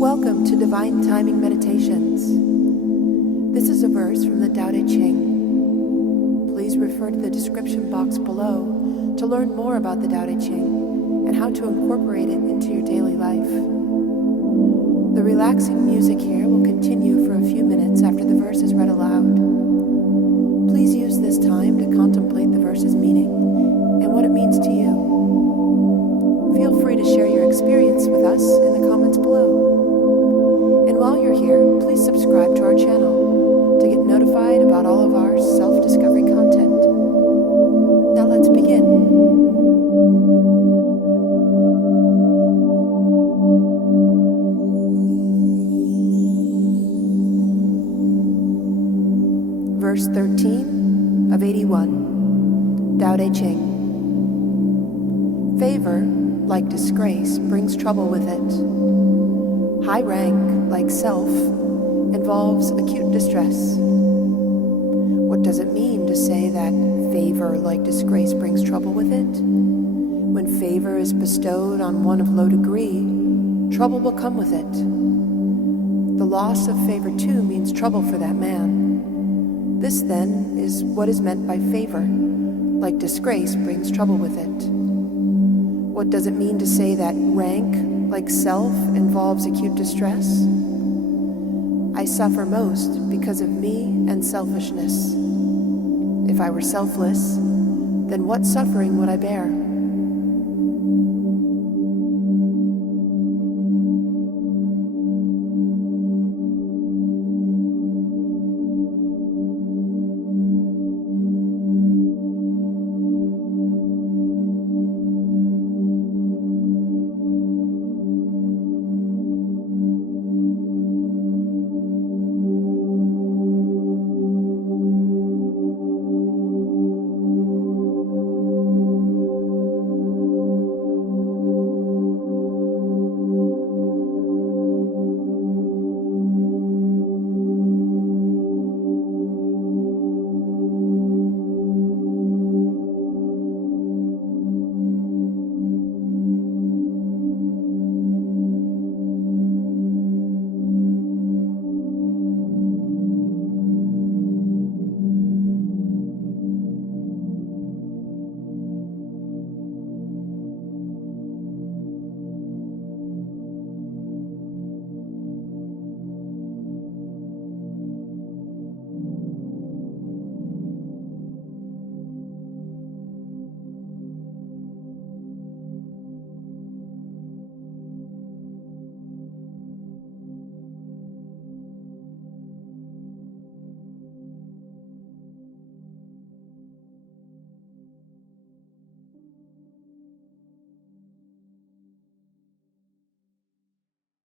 Welcome to Divine Timing Meditations. This is a verse from the Tao Te Ching. Please refer to the description box below to learn more about the Tao Te Ching and how to incorporate it into your daily life. The relaxing music here will continue for a few minutes after the verse is read aloud. Please use this time to contemplate the verse's meaning and what it means to you. Feel free to share your experience with us in the comments below. And while you're here, please subscribe to our channel to get notified about all of our self-discovery content. Now let's begin. Verse 13 of 81, Tao Te Ching. Favor, like disgrace, brings trouble with it. High rank, like self, involves acute distress. What does it mean to say that favor, like disgrace, brings trouble with it? When favor is bestowed on one of low degree, trouble will come with it. The loss of favor too means trouble for that man. This then is what is meant by favor, like disgrace, brings trouble with it. What does it mean to say that rank, like self, involves acute distress? I suffer most because of me and selfishness. If I were selfless, then what suffering would I bear?